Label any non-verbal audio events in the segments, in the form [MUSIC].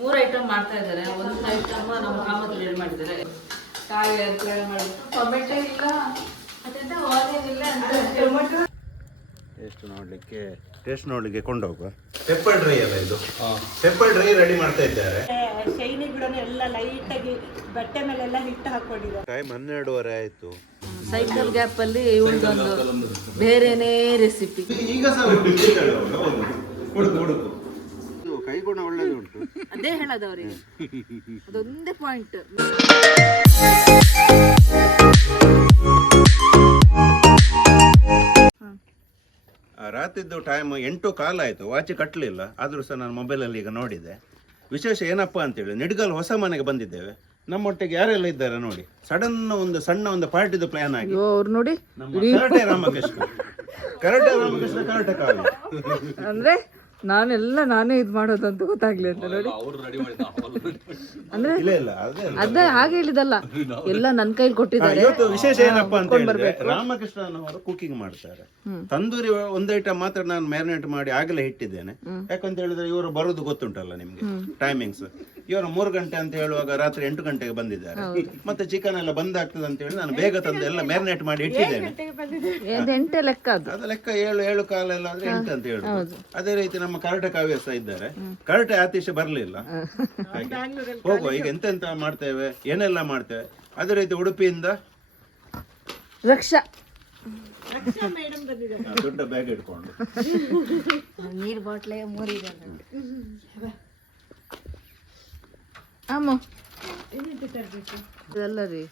ಮೂರು ಐಟಮ್ ಮಾಡ್ತಾ ಇದ್ದಾರೆ. ಒಂದು ಐಟಮ್ ನಮ್ಮ ಕಾಮತ್ ರೆಡಿ ಮಾಡಿದ್ದಾರೆ. ಕಾಯಿ ರೆಡಿ ಮಾಡಿ ಟೊಮೆಟೊ ಇಲ್ಲ ಆನಿಯನ್ ಇಲ್ಲ ಅಂತ ಟೇಸ್ಟ್ ನೋಡಲಿಕ್ಕೆ ಟೇಸ್ಟ್ ನೋಡಲಿಕ್ಕೆ ಕೊಂಡೋಗುವ. ಪೆಪ್ಪರ್ ಡ್ರೈ ಅಲ್ಲ ಇದು. ಪೆಪ್ಪರ್ ಡ್ರೈ ರೆಡಿ ಮಾಡ್ತಾ ಇದ್ದಾರೆ. ಶೈನಿ ಗಿಡನ ಎಲ್ಲ ಲೈಟಾಗಿ ಬಟ್ಟೆ ಮೇಲೆಲ್ಲ ಹಿಟ್ಟು ಹಾಕೊಂಡಿದ್ದಾರೆ ಟೈಮ್ ಹನ್ನೆರಡುವರೆ ಆಯಿತು. ಸೈಕಲ್ ಗ್ಯಾಪ್ ಅಲ್ಲಿ ಇವಳದೊಂದು ಬೇರೆನೇ ರೆಸಿಪಿ ಈಗ ಸಹ ಹುಡುಕು ಹುಡುಕು ಒಳ್ಳೇದು ಉಂಟು. ಅದೇ ಹೇಳೋದು ಅವರಿಗೆ ಅದೊಂದೇ ಪಾಯಿಂಟ್ ರಾತ್ರಿದ್ದು ಟೈಮ್ ಎಂಟು ಕಾಲ ಆಯಿತು ವಾಚ್ ಕಟ್ಟಲಿಲ್ಲ ಆದರೂ ಸಹ ನಾನು ಮೊಬೈಲಲ್ಲಿ ಈಗ ನೋಡಿದೆ. ವಿಶೇಷ ಏನಪ್ಪ ಅಂತೇಳಿ ನಿಡ್ಗಲ್ ಹೊಸ ಮನೆಗೆ ಬಂದಿದ್ದೇವೆ. ನಮ್ಮೊಟ್ಟಿಗೆ ಯಾರೆಲ್ಲ ಇದ್ದಾರೆ ನೋಡಿ. ಸಡನ್ ಒಂದು ಸಣ್ಣ ಒಂದು ಪಾರ್ಟಿದು ಪ್ಲಾನ್ ಆಗಿ. ಅವ್ರು ನೋಡಿ. ನಮ್ಮ karate Ramakrishna. Karate Ramakrishna karate ಕಾಲ ಅಂದ್ರೆ ನಾನೆಲ್ಲ ನಾನೇ ಇದು ಮಾಡೋದು ಅಂತ ಗೊತ್ತಾಗ್ಲಿ ಅಂತ ನೋಡಿ. ಅಂದ್ರೆ ಇಲ್ಲ ಇಲ್ಲ ಅದೇ. ಹಾಗೆ ಹೇಳಿದಲ್ಲ ಎಲ್ಲ ನನ್ನ ಕೈಲಿ ಕೊಟ್ಟಿದ್ದಾರೆ. ಇವತ್ತು ವಿಶೇಷ ಏನಪ್ಪಾ ಅಂತ ಹೇಳಿದ್ರೆ ರಾಮಕೃಷ್ಣನವರು ಕುಕಿಂಗ್ ಮಾಡ್ತಾರೆ. ತಂದೂರಿ ಒಂದು ಐಟಮ್ ಮಾತ್ರ ನಾನು ಮ್ಯಾರಿನೇಟ್ ಮಾಡಿ ಆಗಲೇ ಇಟ್ಟಿದ್ದೇನೆ. ಯಾಕಂತ ಹೇಳಿದ್ರೆ ಇವರು ಬರೋದು ಗೊತ್ತುಂಟಲ್ಲ ನಿಮ್ಗೆ ಟೈಮಿಂಗ್ಸ್ ಇವರು ಮೂರು ಗಂಟೆ ಅಂತ ಹೇಳುವಾಗ ರಾತ್ರಿ ಎಂಟು ಗಂಟೆಗೆ ಬಂದಿದ್ದಾರೆ. ಮತ್ತೆ ಚಿಕನ್ ಎಲ್ಲ ಬಂದಾಗ್ತದೆ ಅಂತ ಹೇಳಿ ನಾನು ಬೇಗ ತಂದು ಎಲ್ಲ ಮ್ಯಾರಿನೇಟ್ ಮಾಡಿ ಇಟ್ಟಿದ್ದೇನೆ. ಲೆಕ್ಕ ಅದು. ಅದು ಲೆಕ್ಕ ಏಳು ಏಳು ಕಾಲ ಎಲ್ಲ ಆದ್ರೆ ಎಂಟು ಅಂತ ಹೇಳುದು. ಅದೇ ರೀತಿ ನಮ್ಮ ಕರಟೆ ಕಾವ್ಯ ಸಹ ಇದ್ದಾರೆ. ಕರಟೆ ಆತೀಶ ಬರಲಿಲ್ಲ. ಹಾಗೆ. ಹೋಗುವ ಈಗ ಎಂತೆಂತ ಮಾಡ್ತೇವೆ ಏನೆಲ್ಲ ಮಾಡ್ತೇವೆ? ಅದೇ ರೀತಿ ಉಡುಪಿಯಿಂದ ರಕ್ಷಾ. ದೊಡ್ಡ ಬ್ಯಾಗ್ ಇಟ್ಕೊಂಡು. ನೀರ್ ಬಾಟ್ಲೆ ಮೂರಿದೆ ಅಮ್ಮ. ಇದೆಲ್ಲ ರೀ.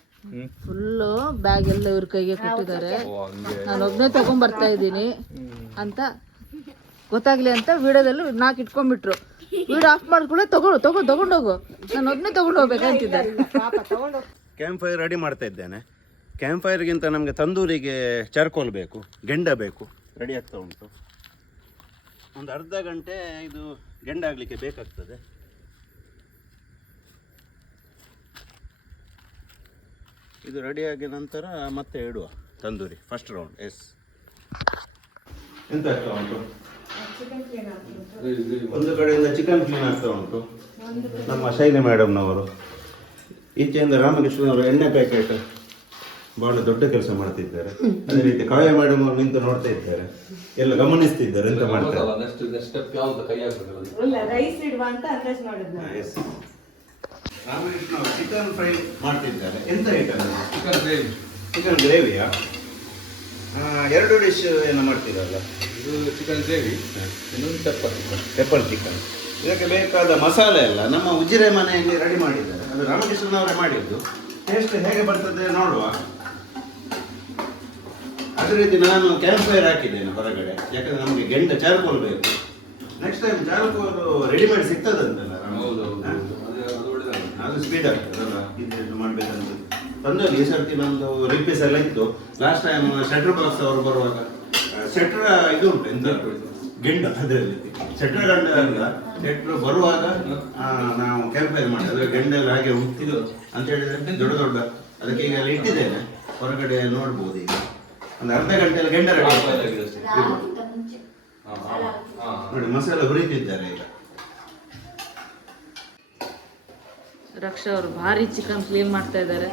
ಫುಲ್ಲು ಬ್ಯಾಗ್ ಎಲ್ಲ ಇವ್ರ ಕೈಗೆ ಕೊಟ್ಟಿದ್ದಾರೆ. ನಾನು ಒಬ್ಬನೇ ತಗೊಂಡ್ ಬರ್ತಾ ಇದ್ದೀನಿ ಅಂತ ಗೊತ್ತಾಗ್ಲಿ ಅಂತ ವಿಡಿಯೋದಲ್ಲಿ ನಾಲ್ಕು ಇಟ್ಕೊಂಡ್ಬಿಟ್ರು. ವಿಡಿಯೋ ಆಫ್ ಮಾಡ್ಕೊಳ್ಳೆ ತಗೋ ತಗೊಂಡು ತಗೊಂಡೋಗು ನಾನು ಒಬ್ಬನೇ ತಗೊಂಡು ಹೋಗ್ಬೇಕಂತಿದ್ದಾರೆ ಕ್ಯಾಂಪ್ ಫೈರ್ ರೆಡಿ ಮಾಡ್ತಾ ಇದ್ದೇನೆ. ಕ್ಯಾಂಪ್ ಫೈರ್ಗಿಂತ ನಮಗೆ ತಂದೂರಿಗೆ ಚರ್ಕೋಲ್ ಬೇಕು, ಗೆಂಡ ಬೇಕು. ರೆಡಿ ಆಗ್ತಾ ಉಂಟು. ಒಂದು ಅರ್ಧ ಗಂಟೆ ಇದು ಗೆಂಡ ಆಗಲಿಕ್ಕೆ ಬೇಕಾಗ್ತದೆ. ಇದು ರೆಡಿ ಆಗಿದ ನಂತರ ಮತ್ತೆ ಇಡುವ ತಂದೂರಿ ಫಸ್ಟ್ ರೌಂಡ್ ಎಸ್ ಎಂತ ಆಗ್ತಾ ಉಂಟು? ಒಂದು ಕಡೆಯಿಂದ ಚಿಕನ್ ಕ್ಲೀನ್ ಆಗ್ತಾ ಉಂಟು. ನಮ್ಮ ಶೈನಿ ಮೇಡಮ್ನವರು. ಈಚೆಯಿಂದ ರಾಮಕೃಷ್ಣನವರು ಎಣ್ಣೆ ಪ್ಯಾಕೆಟ್ ಬಹಳ ದೊಡ್ಡ ಕೆಲಸ ಮಾಡ್ತಿದ್ದಾರೆ. ಅದೇ ರೀತಿ ಕಾವ್ಯ ಮೇಡಮ್ ಅವರು ನಿಂತು ನೋಡ್ತಾ ಇದ್ದಾರೆ. ಎಲ್ಲ ಗಮನಿಸ್ತಿದ್ದಾರೆ ಎಂತ ಮಾಡ್ತಾರೆ. ರಾಮಕೃಷ್ಣ ಅವರು ಚಿಕನ್ ಫ್ರೈ ಮಾಡ್ತಿದ್ದಾರೆ. ಎಂತ ಐಟಮ್ ಚಿಕನ್ ಗ್ರೇವಿ ಚಿಕನ್ ಗ್ರೇವಿಯಾ ಎರಡು ಡಿಶ್ ಏನು ಮಾಡ್ತೀರಲ್ಲ ಇದು ಚಿಕನ್ ಗ್ರೇವಿ ಇನ್ನೊಂದು ಪೆಪ್ಪರ್ ಚಿಕನ್ ಪೆಪ್ಪರ್ ಚಿಕನ್ ಇದಕ್ಕೆ ಬೇಕಾದ ಮಸಾಲೆ ಎಲ್ಲ ನಮ್ಮ ಉಜಿರೆ ಮನೆಯಲ್ಲಿ ರೆಡಿ ಮಾಡಿದ್ದಾರೆ. ಅದು ರಾಮಕೃಷ್ಣನವರೇ ಮಾಡಿದ್ದು. ಟೇಸ್ಟ್ ಹೇಗೆ ಬರ್ತದೆ ನೋಡುವ. ಅದೇ ರೀತಿ ನಾನು ಕ್ಯಾಂಪ್ ಫೈರ್ ಹಾಕಿದ್ದೇನೆ ಹೊರಗಡೆ. ಯಾಕಂದ್ರೆ ನಮಗೆ ಗೆಂಡ ಚಾರ್ಕೋಲ್ ಬೇಕು. ನೆಕ್ಸ್ಟ್ ಟೈಮ್ ಚಾರ್ಕೋಲ್ ರೆಡಿಮೇಡ್ ಸಿಗ್ತದಂತಲ್ಲ? ಹೌದು ಅದು ಸ್ಪೀಡ್ ಆಗ್ತದಲ್ಲ ಇದು ಮಾಡಬೇಕಂತ. ತಂದಲ್ಲಿ ಈ ಸರ್ತಿ ನಮ್ಮದು ರಿಪೀಸ್ ಎಲ್ಲ ಇತ್ತು. ಲಾಸ್ಟ್ ಟೈಮ್ ಶೆಟ್ರ್ ಬಾಕ್ಸ್ ಅವರು ಬರುವಾಗ. ಶೆಟ್ರ ಇದು ಉಂಟು, ಎಂತ ಗೆಂಡ, ಅದರಲ್ಲಿ. ಶೆಟ್ರ ಗಂಡ ಅಲ್ಲ ಸೆಟ್ರು ಬರುವಾಗ ನಾವು ಕ್ಯಾಂಪ್ ಫೈರ್ ಮಾಡಿ ಅದರ ಗೆಂಡ ಎಲ್ಲ ಹಾಗೆ ಉಂಟು ಇದು ಅಂತ ಹೇಳಿದ್ರೆ ದೊಡ್ಡ ದೊಡ್ಡ, ಅದಕ್ಕೆ ಈಗ ಅಲ್ಲಿ ಇಟ್ಟಿದ್ದೇನೆ. ಹೊರಗಡೆ ನೋಡ್ಬೋದು ಈಗ. ಒಂದು ಅರ್ಧ ಗಂಟೆಯಲ್ಲಿ ಗೆಂಡ. ನೋಡಿ, ಮಸಾಲೆ ಹುರಿತಿದ್ದಾರೆ ಈಗ. ರಕ್ಷಾ ಅವರು ಭಾರಿ ಚಿಕನ್ ಕ್ಲೀನ್ ಮಾಡ್ತಾ ಇದ್ದಾರೆ.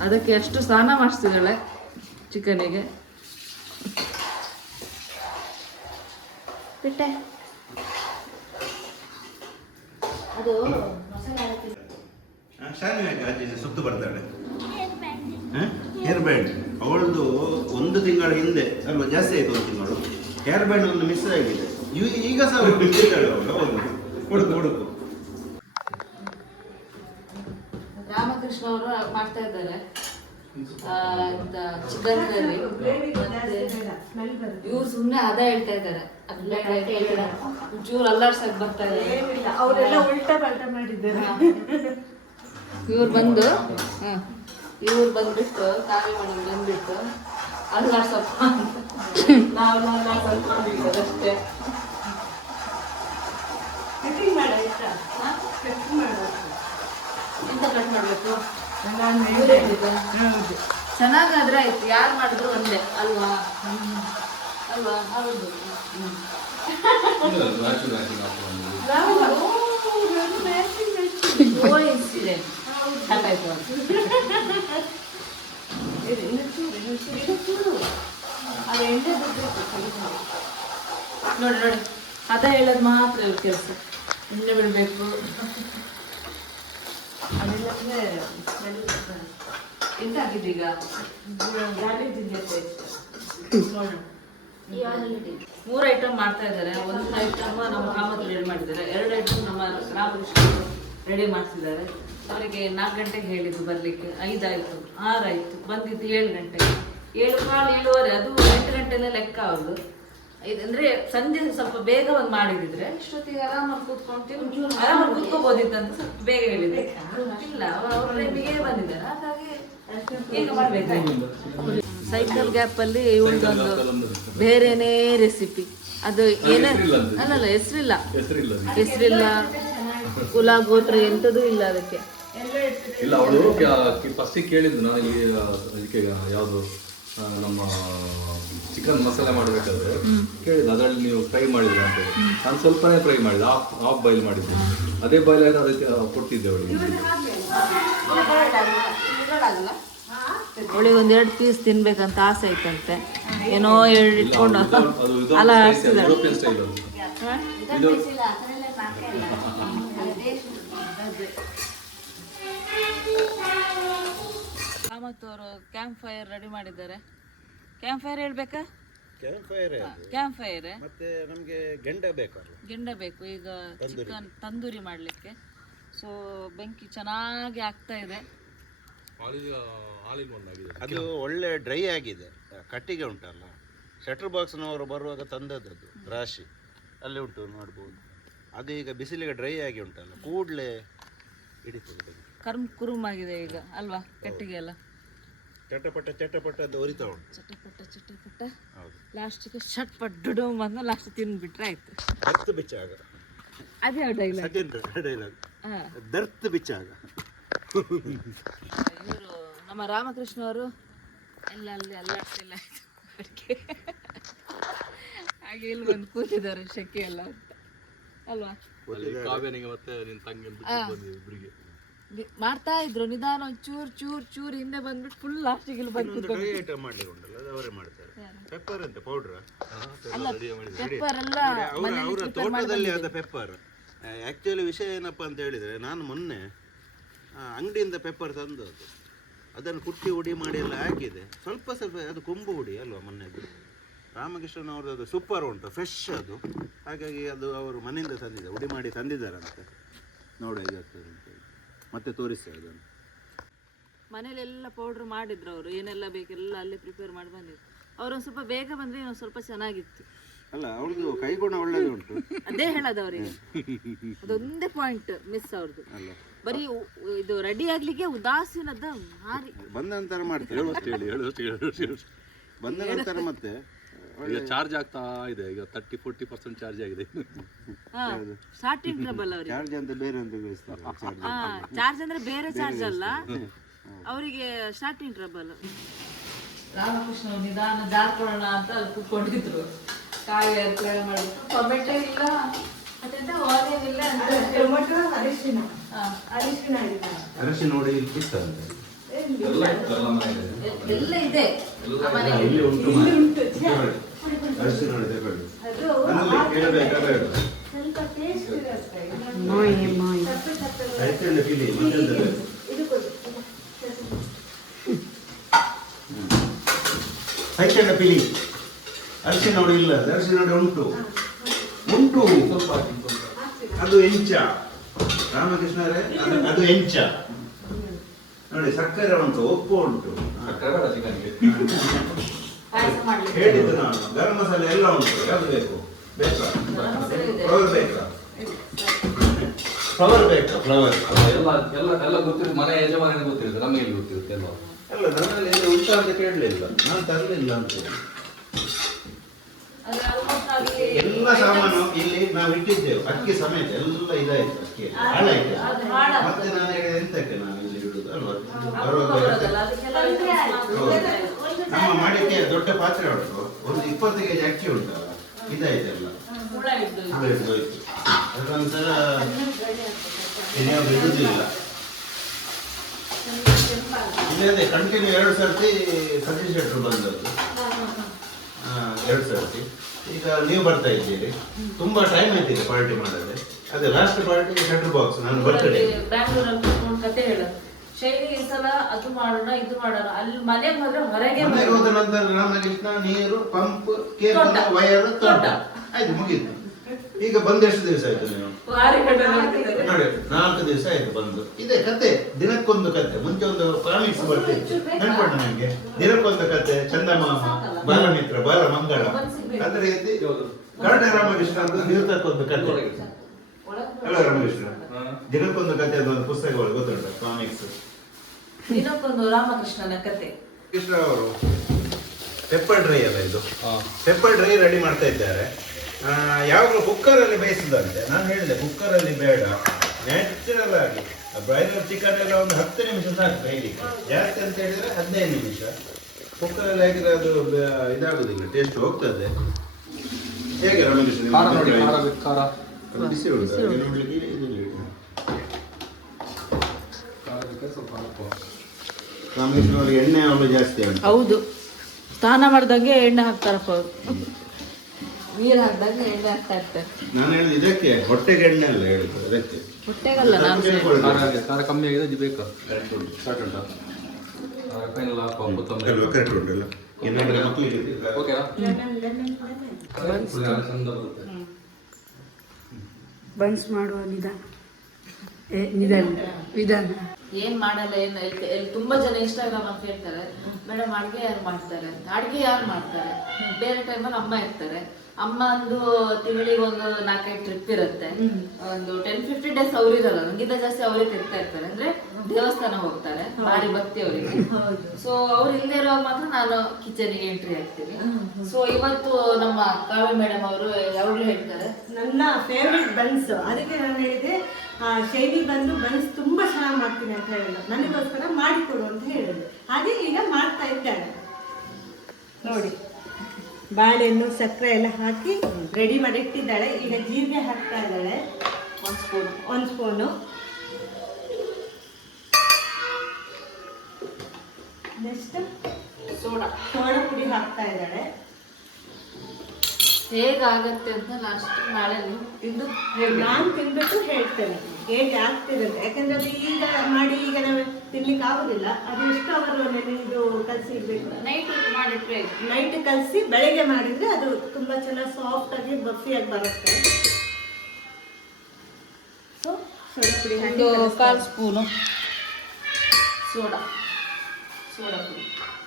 ಅದಕ್ಕೆ ಎಷ್ಟು ಸ್ನಾನ ಮಾಡಿಸ್ತಿದ್ದಾಳೆ ಚಿಕನಿಗೆ ಬಿಟ್ಟೆ. ಅದು ಸುತ್ತು ಬರ್ತಾಳೆ. Hair band. ಅವಳದು ಒಂದು ತಿಂಗಳ ಹಿಂದೆ ಅಲ್ವಾ ಜಾಸ್ತಿ ಆಯ್ತು ಒಂದು ತಿಂಗಳು. ಹೇರ್ ಬ್ಯಾಂಡ್ ಒಂದು ಮಿಸ್ ಆಗಿದೆ. ಈಗ ಸಹ ಅವಳು ಬಿಟ್ಟಿದ್ದಾಳೆ ಅವಳು. ಹೌದು. ಹುಡುಕು ಹುಡುಕು ಮಾಡ್ತಾ ಇದ್ದಾರೆ. ಚಿಕನ್ ಕರಿ ಸ್ಮೆಲ್ ಬರುತ್ತೆ. ಇವ್ರು ಸುಮ್ಮನೆ ಅದ ಹೇಳ್ತಾ ಇದ್ದಾರೆ. ಚೂರು ಅಲ್ಲಾಡ್ಸಕ್ ಬರ್ತಾ ಇದ್ದಾರೆ. ಏನಿಲ್ಲ ಅವರೆಲ್ಲ ಉಲ್ಟಾ ಪಲ್ಟಾ ಮಾಡಿದ್ದಾರೆ. ಇವ್ರು ಬಂದು ಇವ್ರು ಬಂದ್ಬಿಟ್ಟು ಕಾವಿ ಮೇಡಮ್ ಬಂದ್ಬಿಟ್ಟು ಅಲ್ಲಾಡ್ಸಪ್ಪ ನಾವು ಸ್ವಲ್ಪ ಅಷ್ಟೇ ಕಟಿಂಗ್ ಮಾಡ ಎಂತ ಕಟ್ ಮಾಡ್ಬೇಕು? ಹೇಳಿದ್ದು. ಚೆನ್ನಾಗಾದ್ರೆ ಆಯ್ತು. ಯಾರು ಮಾಡಿದ್ರು ಒಂದೇ. ಅಲ್ವಾ? ಅಲ್ವಾ? ಹೌದು. [LAUGHS] ನೋಡಿ ನೋಡಿ. ಅದ ಹೇಳೋದು ಮಾತ್ರ ಕೆಲಸ. ಎಣ್ಣೆ ಬಿಡಬೇಕು. ಅದಿಲ್ಲಂದ್ರೆ ಜಿಂಜರ್ ನೋಡೋಣ. ಮೂರು ಐಟಮ್ ಮಾಡ್ತಾ ಇದ್ದಾರೆ. ಒಂದು ಐಟಮ್ ನಮ್ಮ ಕಾಮತ್ ರೆಡಿ ಮಾಡಿದ್ದಾರೆ. ಎರಡು ಐಟಮ್ ನಮ್ಮ ರಾಮಕೃಷ್ಣ ರೆಡಿ ಮಾಡ್ತಿದ್ದಾರೆ. ಅವರಿಗೆ ನಾಲ್ಕು ಗಂಟೆಗೆ ಹೇಳಿದ್ದು ಬರಲಿಕ್ಕೆ. ಐದಾಯ್ತು ಆರಾಯ್ತು ಬಂದಿದ್ದು ಏಳು ಗಂಟೆಗೆ. ಏಳು ಕಾಲು ಏಳುವರೆ ಅದು ಎಂಟು ಗಂಟೆಲೆ ಲೆಕ್ಕ ಅವ್ರದ್ದು. ಇದಂದ್ರೆ ಸಂಜೆ ಸ್ವಲ್ಪ ಬೇಗ ಒಂದು ಮಾಡಿದ್ರೆ ಇಷ್ಟೊತ್ತಿಗೆ ಆರಾಮಾಗಿ ಕೂತ್ಕೊಂಡು ಆರಾಮಾಗಿ ಕೂತ್ಕೋಬೋದಿತ್ತಂತ ಸ್ವಲ್ಪ ಬೇಗ ಹೇಳಿದೆ. ಇಲ್ಲ ಅವ್ರ ಟೈಮಿಗೆ ಬಂದಿದ್ದಾರೆ. ಹಾಗಾಗಿ ಈಗ ಮಾಡ್ಬೇಕಾಯ್ತು. ಸೈಕಲ್ ಗ್ಯಾಪ್ ಅಲ್ಲಿ ಇವಳದೊಂದು ಬೇರೆನೇ ರೆಸಿಪಿ ಅದು ಏನ ಅಲ್ಲಲ್ಲ ಹೆಸರಿಲ್ಲ. ಹೆಸರಿಲ್ಲ ಕುಲ ಗೋತ್ರ ಎಂಥದೂ ಇಲ್ಲ ಅದಕ್ಕೆ. ಇಲ್ಲ ಅವಳು ಫಸ್ಟಿಗೆ ಕೇಳಿದ್ದು ನಾನು ಇಲ್ಲಿ ಅದಕ್ಕೆ ಇದಕ್ಕೆ ಯಾವುದು? ನಮ್ಮ ಚಿಕನ್ ಮಸಾಲೆ ಮಾಡಬೇಕಾದ್ರೆ ಕೇಳಿದ್ದು ಅದರಲ್ಲಿ ನೀವು ಫ್ರೈ ಮಾಡಿದ್ರೆ ಅಂತ ಹೇಳಿ. ನಾನು ಸ್ವಲ್ಪನೇ ಫ್ರೈ ಮಾಡಿದೆ ಆಫ್ ಆಫ್ ಬಾಯ್ಲ್ ಮಾಡಿದ್ದೆ. ಅದೇ ಬಾಯ್ಲ್ ಏನೋ ಅದಕ್ಕೆ ಕೊಟ್ಟಿದ್ದೆ ಅವಳಿಗೆ. ಅವಳಿಗೆ ಒಂದ್ ಎರಡು ಪೀಸ್ ತಿನ್ಬೇಕಂತ ಆಸೆ ಐತಂತೆ ಏನೋ ಎರಡು ಇಟ್ಕೊಂಡು ಅಲ್ಲ ಯುರೋಪಿಯನ್ ಸ್ಟೈಲ್ ಅದು. ಕಾಮತ್ ಅವರು ಕ್ಯಾಂಪ್ ಫೈರ್ ರೆಡಿ ಮಾಡಿದ್ದಾರೆ. ಕ್ಯಾಂಪ್ ಫೈರ್ ಹೇಳ್ಬೇಕಾ? ಕ್ಯಾಂಪ್ ಫೈರ್ ಕ್ಯಾಂಪ್ ಫೈರ್ ಮತ್ತೆ ನಮಗೆ ಗೆಂಡ ಬೇಕಲ್ಲ ಗೆಂಡ ಬೇಕು ಈಗ ಚಿಕನ್ ತಂದೂರಿ ಮಾಡಲಿಕ್ಕೆ. ಸೊ ಬೆಂಕಿ ಚೆನ್ನಾಗಿ ಆಗ್ತಾ ಇದೆ. ಅದು ಒಳ್ಳೆ ಡ್ರೈ ಆಗಿದೆ. ಕಟ್ಟಿಗೆ ಉಂಟಲ್ಲ? ಶಟರ್ ಬಾಕ್ಸ್ನವರು ಬರುವಾಗ ತಂದದ್ದು ರಾಶಿ. ಅಲ್ಲಿ ಉಂಟು ನೋಡ್ಬೋದು. ಅದು ಈಗ ಬಿಸಿಲಿಗೆ ಡ್ರೈ ಆಗಿ ಉಂಟಲ್ಲ? ಕೂಡಲೇ ಹಿಡಿತದೆ ಬೆಂಕಿ. ಕರ್ಮ್ ಕುರುಮ್ ಆಗಿದೆ ಈಗ ಅಲ್ವಾ? ಕಟ್ಟಿಗೆ ಎಲ್ಲ? ಚಟಪಟ ಚಟಪಟ ಅಂತ ಉರಿತಾ ಉಂಟು. ಚಟಪಟ ಚಟಪಟ. ಹೌದು. ಲಾಸ್ಟಿಗೆ ಶಟ್ಪಟ್ ಡುಡು ಬಂದು ಲಾಸ್ಟ್ ತಿಂದ್ಬಿಟ್ರೆ ಆಯ್ತು. ದರ್ತ್ ಬಿಚ್ಚಾಗ. ಅದೇ ಡೈಲಾಗ್ ಸೆಕೆಂಡ್ ಡೈಲಾಗ್ ಹಾಂ. ದರ್ತ್ ಬಿಚ್ಚಾಗ. ಇವರು ನಮ್ಮ ರಾಮಕೃಷ್ಣ ಅವರು ಎಲ್ಲ ಅಲ್ಲಿ ಅಲ್ಲ ಅಡಿಕೆ ಹಾಗೆ ಇಲ್ಲಿ ಬಂದು ಕೂತಿದ್ದಾರೆ ಶೆಕೆ ಎಲ್ಲ ಅಂತ. ಅಲ್ವಾ? ಕಾವ್ಯನಿಗೆ ಮತ್ತೆ ನಿನ್ನ ತಂಗಿ ಇಬ್ಬರಿಗೆ ಮಾಡ್ತಾ ಇದ್ರು. ನಿಧಾನ ಒಂದ್ ಚೂರ್ ಚೂರ್ ಚೂರ್ ಹಿಂದೆ ಬಂದ್ಬಿಟ್ಟು ಫುಲ್ ಲಾಸ್ಟಿಗೆ ಇಲ್ಲಿ ಬಂದು ಒಂದು ಐಟಮ್ ಮಾಡ್ಲಿಕ್ಕೆ ಉಂಟಲ್ಲ ಅದು ಅವರೇ ಮಾಡ್ತಾರೆ. ಪೆಪ್ಪರ್ ಅಂತ ಪೌಡ್ರ್ ಪೆಪ್ಪರ್ ಎಲ್ಲ ಅವರ ಅವರ ತೋಟದಲ್ಲಿ ಆದ ಪೆಪ್ಪರ್ ಆ್ಯಕ್ಚುಲಿ ವಿಷಯ ಏನಪ್ಪ ಅಂತ ಹೇಳಿದರೆ ನಾನು ಮೊನ್ನೆ ಅಂಗಡಿಯಿಂದ ಪೆಪ್ಪರ್ ತಂದು ಅದು. ಅದನ್ನು ಕುಟ್ಟಿ ಹುಡಿ ಮಾಡಿ ಎಲ್ಲ ಹಾಕಿದೆ. ಸ್ವಲ್ಪ ಸ್ವಲ್ಪ ಅದು ಕೊಂಬು ಹುಡಿ ಅಲ್ವಾ ಮೊನ್ನೆದು ರಾಮಕೃಷ್ಣನ್ ಅವ್ರದ್ದು ಅದು ಸೂಪರ್ ಉಂಟು ಫ್ರೆಶ್ ಅದು. ಹಾಗಾಗಿ ಅದು ಅವರು ಮನೆಯಿಂದ ತಂದಿದೆ ಹುಡಿ ಮಾಡಿ ತಂದಿದ್ದಾರಂತೆ. ನೋಡೋ ಇದಾಗ್ತದೆ ಮತ್ತೆ ತೋರಿಸಿ ಅದನ್ನು. ಮನೇಲೆಲ್ಲ ಪೌಡ್ರ್ ಮಾಡಿದ್ರು ಅವರು. ಏನೆಲ್ಲ ಬೇಕೆಲ್ಲ ಅಲ್ಲೇ ಪ್ರಿಪೇರ್ ಮಾಡಿ ಬಂದಿದ್ರು. ಅವರು ಸ್ವಲ್ಪ ಬೇಗ ಬಂದ್ರೆ ಇನ್ನೊಂದು ಸ್ವಲ್ಪ ಚೆನ್ನಾಗಿತ್ತು. ಅಲ್ಲ ಅವ್ರದ್ದು ಕೈಗುಣ ಒಳ್ಳೆದು ಉಂಟು. ಅದೇ ಹೇಳೋದು ಅವರಿಗೆ ಅದೊಂದೇ ಪಾಯಿಂಟ್ ಮಿಸ್ ಅವ್ರದ್ದು. ಬರೀ ಇದು ರೆಡಿ ಆಗ್ಲಿಕ್ಕೆ ಉದಾಸೀನದ ಭಾರಿ ಬಂದ ನಂತರ ಮಾಡ್ತಾರೆ ಬಂದ ನಂತರ ಮತ್ತೆ [LAUGHS] ಈಗ ಚಾರ್ಜ್ ಆಗ್ತಾ ಇದೆ. ಈಗ ತರ್ಟಿ ಫೋರ್ಟಿ ಪರ್ಸೆಂಟ್ ಚಾರ್ಜ್ ಆಗಿದೆ. ಹಾ [LAUGHS] ಸ್ಟಾರ್ಟಿಂಗ್ ಟ್ರಬಲ್ ಅವ್ರಿಗೆ. ಚಾರ್ಜ್ ಅಂತ ಬೇರೆ [LAUGHS] ಅಂತ. ಚಾರ್ಜ್ ಹಾ ಚಾರ್ಜ್ ಅಂದ್ರೆ ಬೇರೆ ಚಾರ್ಜ್ ಅಲ್ಲ. ಅವರಿಗೆ ಸ್ಟಾರ್ಟಿಂಗ್ ಟ್ರಬಲ್ ರಾಮಕೃಷ್ಣ ಅವ್ರು ನಿಧಾನ ಜಾರ್ಕೊಳ್ಳೋಣ ಅಂತ ಅಲ್ಲಿ ಕೂತ್ಕೊಂಡಿದ್ರು. ಕಾಯಿ ಹತ್ರ ಮಾಡಿದ್ರು. ಟೊಮೆಟೊ ಇಲ್ಲ. ಮತ್ತೆಂತ ಆನಿಯನ್ ಇಲ್ಲ ಅಂತ. ಟೊಮೊಟೊ ಅರಿಶಿನ ಅರಿಶಿನ ಅರಿಶಿನ ಅರಶಿ ನೋಡಿ ಇಲ್ಲಿ ಇತ್ತಂತೆ ಎಲ್ಲ ಇದೆ. ಇಲ್ಲಿ ಉಂಟು. ಅರಶಿ ನೋಡಿ ತಗೊಳ್ಳಿ. ನನ್ನಲ್ಲಿ ಕೇಳಬೇಕಾ ಬೇಡ ಸ್ವಲ್ಪ ಟೇಸ್ಟ್ ಇರುತ್ತೆ. ಅರಿಶಿನ ಪಿಲಿ ಮತ್ತೆಂತ? ಇದು ಕೊಡಿ. ಸೈಕಣ್ಣ ಪಿಲಿ ಅರಿಶಿನ ನೋಡಿ ಇಲ್ಲ ಅರಿಶಿನ ನೋಡಿ ಉಂಟು. ಉಂಟು. ಸ್ವಲ್ಪ ಅದು ಎಂಚ. ರಾಮಕೃಷ್ಣರೇ ಅದು ಅದು ಎಂಚ. ನೋಡಿ ಸಕ್ಕರೆ ಉಂಟು ಉಪ್ಪು ಉಂಟು. [LAUGHS] ಹೇಳಿದ್ದು ನಾನು. ಗರಂ ಮಸಾಲೆ ಎಲ್ಲ ಉಂಟು. ಯಾವ್ದು ಬೇಕು? ಬೇಕಾ? ಫ್ಲವರ್ ಬೇಕಾ? ಫ್ಲವರ್ ಬೇಕಾ? ಫ್ಲವರ್ ಎಲ್ಲ ಎಲ್ಲ ಎಲ್ಲ ಗೊತ್ತಿರುತ್ತೆ. ಮನೆ ಯಜಮಾನಿಗೆ ಗೊತ್ತಿರುತ್ತೆ. ನಮಗೆ ಎಲ್ಲಿ ಗೊತ್ತಿರುತ್ತೆ ಎಲ್ಲ. ಅಲ್ಲ ನನ್ನಲ್ಲಿ ಎಲ್ಲ ಉಂಟು ಅಂತ ಕೇಳಲಿಲ್ಲ. ನಾನು ತರಲಿಲ್ಲ ಅಂತ. ಎಲ್ಲ ಸಾಮಾನು ಇಲ್ಲಿ ನಾವು ಇಟ್ಟಿದ್ದೇವೆ. ಅಕ್ಕಿ ಸಮೇತ ಎಲ್ಲ ಇದಾಯ್ತು ಅಕ್ಕಿ ಹಾಳಾಯ್ತು. ಮತ್ತೆ ನಾನು ಹೇಳಿದೆ ಎಂತಕ್ಕೆ ನಾನು? ನಮ್ಮ ಮಡಿಕೆ ದೊಡ್ಡ ಪಾತ್ರೆ ಉಂಟು. ಒಂದು ಇಪ್ಪತ್ತು ಕೆಜಿ ಅಕ್ಕಿ ಉಂಟಲ್ಲ ಇದಾಯ್ತಲ್ಲ. ಹುಳ ಇದ್ದು ಅದು ಹಿಡ್ದೋಯ್ತು. ಅದೊಂಥರ ಇನ್ಯಾವ್ದು ಇಡುದಿಲ್ಲ ಇಲ್ಲದೆ ಕಂಟಿನ್ಯೂ ಎರಡು ಸರ್ತಿ ಸತೀಶ್ ಶೆಟ್ರು ಬಂದದ್ದು. ಎರಡು ಸರ್ತಿ. ಈಗ ನೀವು ಬರ್ತಾ ಇದ್ದೀರಿ. ತುಂಬಾ ಟೈಮ್ ಆಯ್ತಿದೆ ಪಾರ್ಟಿ ಮಾಡದೆ. ಅದೇ ಲಾಸ್ಟ್ ಪಾರ್ಟಿ ಶೆಟ್ರ್ ಬಾಕ್ಸ್ ನಾನು ಬರ್ತಡೇ ಶೈಲಿ ಈ ಸಲ ಅದು ಮಾಡೋಣ ಇದು ಮಾಡೋಣ. ಅಲ್ಲಿ ಮನೆಗೆ ಹೋದ್ರೆ ಹೊರಗೆ ಮನೆಗೆ ಹೋದ ನಂತರ ರಾಮಕೃಷ್ಣ ನೀರು ಪಂಪ್ ಕೇಬಲ್ ವೈರ್ ವಯರ್ ತೋಟ. ಆಯ್ತು ಮುಗೀತು. ಈಗ ಬಂದು ಎಷ್ಟು ದಿವಸ ಆಯ್ತು ನೀವು. ನೋಡಿ ನಾಲ್ಕು ದಿವಸ ಆಯ್ತು ಬಂದು. ಇದೆ ಕತೆ ದಿನಕ್ಕೊಂದು ಕತೆ. ಮುಂಚೆ ಒಂದು ಕಾಮಿಕ್ಸ್ ಬರ್ತಿತ್ತು. ನೆನ್ಪುಂಟು ನನಗೆ? ದಿನಕ್ಕೊಂದು ಕತೆ ಚಂದಮಾಮ ಬಾಲಮಿತ್ರ ಬಾಲ ಮಂಗಳ ಅದೇ ರೀತಿ ಕರ್ಣ ರಾಮಕೃಷ್ಣ ಅಂತ ದಿನಕ್ಕೊಂದು ಕತೆ. ಅಲ್ಲ ರಾಮಕೃಷ್ಣ. ದಿನಕ್ಕೊಂದು ಕತೆ ಅಂತ ಒಂದು ಪುಸ್ತಕಗಳು ಗೊತ್ತುಂಟು? ಕಾಮಿಕ್ಸ್ ದಿನಕ್ಕೊಂದು ರಾಮಕೃಷ್ಣನ ಕತೆ. ಕೃಷ್ಣ ಅವರು ಪೆಪ್ಪರ್ ಡ್ರೈ ಅಲ್ಲ ಇದು. ಪೆಪ್ಪರ್ ಡ್ರೈ ರೆಡಿ ಮಾಡ್ತಾ ಇದ್ದಾರೆ. ಆ, ಯಾವಾಗಲೂ ಕುಕ್ಕರಲ್ಲಿ ಬೇಯಿಸಿದಂತೆ. ನಾನು ಹೇಳಿದೆ ಕುಕ್ಕರಲ್ಲಿ ಬೇಡ. ನ್ಯಾಚುರಲ್ ಆಗಿ ಬ್ರಾಯ್ಲರ್ ಚಿಕನ್ ಎಲ್ಲ ಒಂದು ಹತ್ತು ನಿಮಿಷ ಸಾಕು ಬೇಯಲಿಕ್ಕೆ. ಜಾಸ್ತಿ ಅಂತ ಹೇಳಿದ್ರೆ ಹದಿನೈದು ನಿಮಿಷ. ಕುಕ್ಕರಲ್ಲಿ ಹಾಕಿದ್ರೆ ಅದು ಬ- ಇದಾಗುದಿಲ್ಲ ಟೇಸ್ಟ್ ಹೋಗ್ತದೆ. ಹೇಗೆ ರಮೇಶ್ ಬಿಸಿ ಉಂಟು ಎಣ್ಣೆ ಅವಳು ಜಾಸ್ತಿ ಹೌದು. ಸ್ನಾನ ಮಾಡ್ದಂಗೆ ಎಣ್ಣೆ ಹಾಕ್ತಾರಪ್ಪ ಅವ್ರು. ನೀರು ಹಾಕ್ದಂಗೆ ಎಣ್ಣೆ ಹಾಕ್ತಾ ಇರ್ತಾರೆ. ನಾನು ಹೇಳಿದ ಇದಕ್ಕೆ ಹೊಟ್ಟೆಗೆ ಎಣ್ಣೆ ಅಲ್ಲ ಹೇಳಿದ್ದು ಅದಕ್ಕೆ ಹೊಟ್ಟೆಗಲ್ಲ ನಾನು ಖಾರ ಕಮ್ಮಿ ಆಗಿದೆ ಇದು ಬೇಕಾ? ಉಂಟಾ ಬನ್ಸ್ ಮಾಡುವ ನಿಧಾನ ಏ, ನಿಧಾನ ವಿಧಾನ. ಏನ್ ಮಾಡಲ್ಲ, ಏನ್ ತುಂಬಾ ಜನ ಇನ್ಸ್ಟಾಗ್ರಾಮ್ ಅಂತ ಹೇಳ್ತಾರೆ ಮೇಡಮ್ ಅಡ್ಗೆ ಯಾರು ಮಾಡ್ತಾರೆ? ಅಡ್ಗೆ ಯಾರು ಮಾಡ್ತಾರೆ? ಬೇರೆ ಟೈಮಲ್ಲಿ ಅಮ್ಮ ಇರ್ತಾರೆ. ಅಮ್ಮ ಒಂದು ತಿಂಗಳಿಗೆ ಒಂದು ನಾಲ್ಕೈದು ಟ್ರಿಪ್ ಇರುತ್ತೆ. ಒಂದು ಟೆನ್ ಫಿಫ್ಟಿ ಡೇಸ್ ಅವ್ರಿರಲ್ಲ ನಂಗಿಂತ ಜಾಸ್ತಿ ಅವ್ರಿಗೆ ತಿರ್ತಾ ಇರ್ತಾರೆ. ಅಂದ್ರೆ ದೇವಸ್ಥಾನ ಹೋಗ್ತಾರೆ ಬಾರಿ ಭಕ್ತಿ ಅವರಿಗೆ. ಸೊ ಅವ್ರು ಇಲ್ಲದೆ ಇರುವಾಗ ಮಾತ್ರ ನಾನು ಕಿಚನ್ಗೆ ಎಂಟ್ರಿ ಆಗ್ತೀನಿ ಸೊ ಇವತ್ತು ನಮ್ಮ ಕಾವ್ಯ ಮೇಡಮ್ ಅವರು ಯಾವಾಗ್ಲೂ ಹೇಳ್ತಾರೆ, ನನ್ನ ಫೇವ್ರೆಟ್ ಬನ್ಸ್ ಅದಕ್ಕೆ ನಾನು ಹೇಳಿದೆ ಶೈಲಿ ಬಂದು ಬನ್ಸ್ ತುಂಬಾ ಚೆನ್ನಾಗಿ ಮಾಡ್ತೀನಿ ಅಂತ ಹೇಳಿದ್ರು. ನನಗೋಸ್ಕರ ಮಾಡಿಕೊಡು ಅಂತ ಹೇಳಿದ್ರು. ಅದೇ ಈಗ ಮಾಡ್ತಾ ಇದ್ದಾರೆ. ನೋಡಿ ಬಾಳೆಹಣ್ಣು ಸಕ್ಕರೆ ಎಲ್ಲ ಹಾಕಿ ರೆಡಿ ಮಾಡಿ ಇಟ್ಟಿದ್ದಾಳೆ. ಈಗ ಜೀರಿಗೆ ಹಾಕ್ತಾ ಇದ್ದಾಳೆ. ಒಂದು ಸ್ಪೂನ್ ಒಂದು ಸ್ಪೂನು ನೆಕ್ಸ್ಟ್ ಸೋಡಾ ಸೋಡಾ ಪುಡಿ ಹಾಕ್ತಾ ಇದ್ದಾಳೆ. ಹೇಗಾಗತ್ತೆ ಅಂತ ಲಾಸ್ಟ್ ನಾಳೆ ತಿಂದು ನಾನು ತಿನ್ಬಿಟ್ಟು ಹೇಳ್ತೇನೆ. ಹೇಗೆ ಆಗ್ತಿರುತ್ತೆ ಯಾಕಂದ್ರೆ ಅದು ಈಗ ಮಾಡಿ ಈಗ ನಾವು ತಿನ್ಲಿಕ್ಕೆ ಆಗುದಿಲ್ಲ. ಅದು ಎಷ್ಟು ಅವರು ಇದು ಕಲಸಿ ಇಡ್ಬೇಕು? ನೈಟ್ ಮಾಡಿಟ್ರೆ ನೈಟ್ ಕಲಸಿ ಬೆಳಗ್ಗೆ ಮಾಡಿದ್ರೆ ಅದು ತುಂಬಾ ಚೆನ್ನಾಗಿ ಸಾಫ್ಟ್ ಆಗಿ ಬಫಿಯಾಗಿ ಬರುತ್ತೆ. ಸೊ ಸೋಡಾ ಕಾಲು ಸ್ಪೂನು ಸೋಡಾ. ಸೋಡಾ ಪುಡಿ.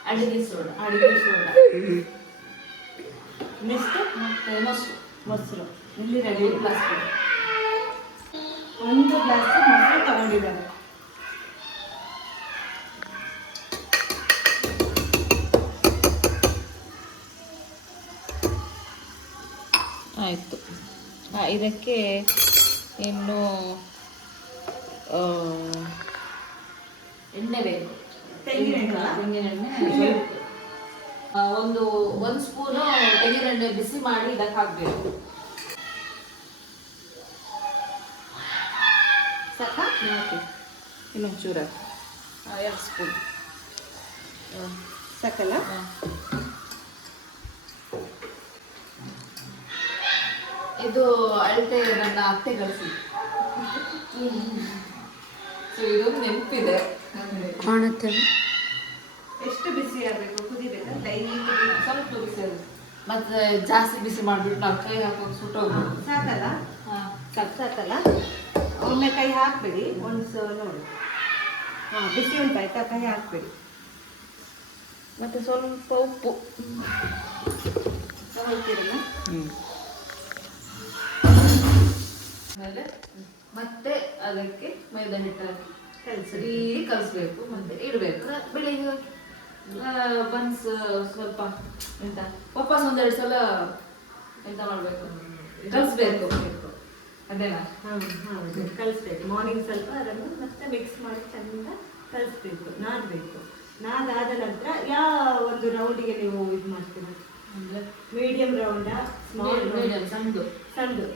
ಅಡಿಗೆ ಸೋಡಾ. ಅಡುಗೆ ಸೋಡಾ. ನೆಕ್ಸ್ಟ್ ಮತ್ತೆ ಮೊಸರು. ಮೊಸರು. ಇಲ್ಲಿ ರೆಡಿ ಗ್ಲಾಸ್ ಒಂದು ಗ್ಲಾಸ್ ಮೊಸರು ತಗೊಂಡಿದ್ದಾರೆ. ಆಯಿತು. ಹಾಂ ಇದಕ್ಕೆ ಇನ್ನು ಎಣ್ಣೆ ಬೇಕು. ತೆಂಗಿನ ಎಣ್ಣೆ? ಒಂದು ಒಂದು ಸ್ಪೂನು ತೆಂಗಿನೆಣ್ಣೆ ಬಿಸಿ ಮಾಡಿ ಇದಕ್ಕೆ ಹಾಕಬೇಕು. ಸಾಕಾ? ಇನ್ನೊಂದು ಚೂರು ಎರಡು ಸ್ಪೂನ್. ಸಾಕಲ್ಲ? ಇದು ಅಳತೆ ನನ್ನ ಅತ್ತೆ ಗಳಿಸಿ ಇದು ನೆನಪಿದೆ. ಎಷ್ಟು ಬಿಸಿ ಆಗಬೇಕು ಕುದಿಬೇಕಾ ಲೈಟ್ ಸ್ವಲ್ಪ ಬಿಸಿ ಅದು. ಮತ್ತೆ ಜಾಸ್ತಿ ಬಿಸಿ ಮಾಡ್ಬಿಟ್ಟು ನಾವು ಕೈ ಹಾಕೊಂಡು ಸುಟ್ಟೋಗ್ಬೋದು ಸಾಕಲ್ಲ? ಹಾಂ. ಸಾಕು ಸಾಕಲ್ಲ? ಒಮ್ಮೆ ಕೈ ಹಾಕ್ಬೇಡಿ ಒಂದು ನೋಡಿ. ಹಾಂ ಬಿಸಿ ಉಂಟಾಯ್ತಾ? ಕೈ ಹಾಕ್ಬೇಡಿ. ಮತ್ತೆ ಸ್ವಲ್ಪ ಉಪ್ಪು. ತಗೊಳ್ತೀರಲ್ಲ ಆಮೇಲೆ ಮತ್ತೆ ಅದಕ್ಕೆ ಮೈದಾ ಹಿಟ್ಟು ಹಾಕಿ ಕಲಸಿ ಕಲಿಸ್ಬೇಕು ಮತ್ತೆ ಇಡಬೇಕು. ಬೆಳಿಗ್ಗೆ. ಬನ್ಸ್ ಸ್ವಲ್ಪ ಎಂತ ವಾಪಸ್ ಒಂದೆರಡು ಸಲ ಎಂತ ಮಾಡಬೇಕು? ಕಲಿಸ್ಬೇಕು. ಅದೇನಾ? ಕಲಿಸ್ಬೇಕು. ಮಾರ್ನಿಂಗ್ ಸ್ವಲ್ಪ ಅದನ್ನು ಮತ್ತೆ ಮಿಕ್ಸ್ ಮಾಡಿ ಚೆಂದ ಕಲಿಸ್ಬೇಕು ನಾದಬೇಕು. ನಾದಾದ ನಂತರ ಯಾವ ಒಂದು ರೌಂಡಿಗೆ ನೀವು ಇದು ಮಾಡ್ತೀರಾ? ಮೀಡಿಯಂ ರೌಂಡ ಸ್ಮಾಲ್ ಮೀಡಿಯಂ ಸಣ್ಣದು ಸಣ್ಣದು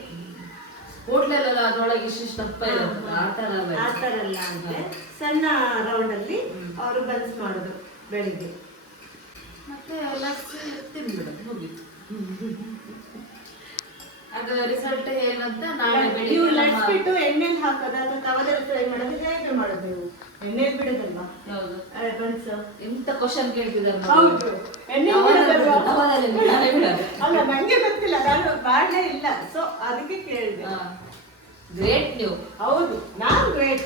ಹೋಟ್ಲಲ್ಲೆಲ್ಲ ಅದ್ರೊಳಗೆ ಇಷ್ಟಿಷ್ಟು ದಪ್ಪ ಇರುತ್ತೆ ಆ ಥರ ಅಲ್ಲ. ಆ ಥರ ಅಲ್ಲ ಅಂದರೆ ಸಣ್ಣ ರೌಂಡಲ್ಲಿ ಅವರು ಬನ್ಸ್ ಮಾಡೋದು. ಬೆಳಿಗ್ಗೆ. ಮತ್ತೆ ಲಕ್ಸ್ ತಿನ್ಬಿಡೋದು ಮುಗೀತು ಅದು ರಿಸಲ್ಟ್ ಏನಂತ ನಾಳೆ ನೀವು ಬೆಳಿಗ್ಗೆ ನಮ್ಮ- ಲಟ್ಸ್ಬಿಟ್ಟು ಎಣ್ಣೆಲಿ ಹಾಕೋದು ಅಥವಾ ತವದಲ್ಲಿ ಫ್ರೈ ಮಾಡೋದು? ಹೇಗೆ ಮಾಡೋದು ನೀವು? ಎಣ್ಣೆಲಿ ಬಿಡೋದಲ್ವಾ? ಬನ್ಸ್ ಎಂತ ಕ್ವಶನ್ ಕೇಳ್ತಿದ್ದಾರೆ ಹೌದು. ಎಣ್ಣೆ ತವದಲ್ಲಿ ಅಲ್ಲ ನಂಗೆ ಗೊತ್ತಿಲ್ಲ ನಾನು ಮಾಡಲೇ ಇಲ್ಲ. ಸೊ ಅದಕ್ಕೆ ಕೇಳಿದೆ. ಗ್ರೇಟ್ ನೀವು ಹೌದು ನಾನು ಗ್ರೇಟ್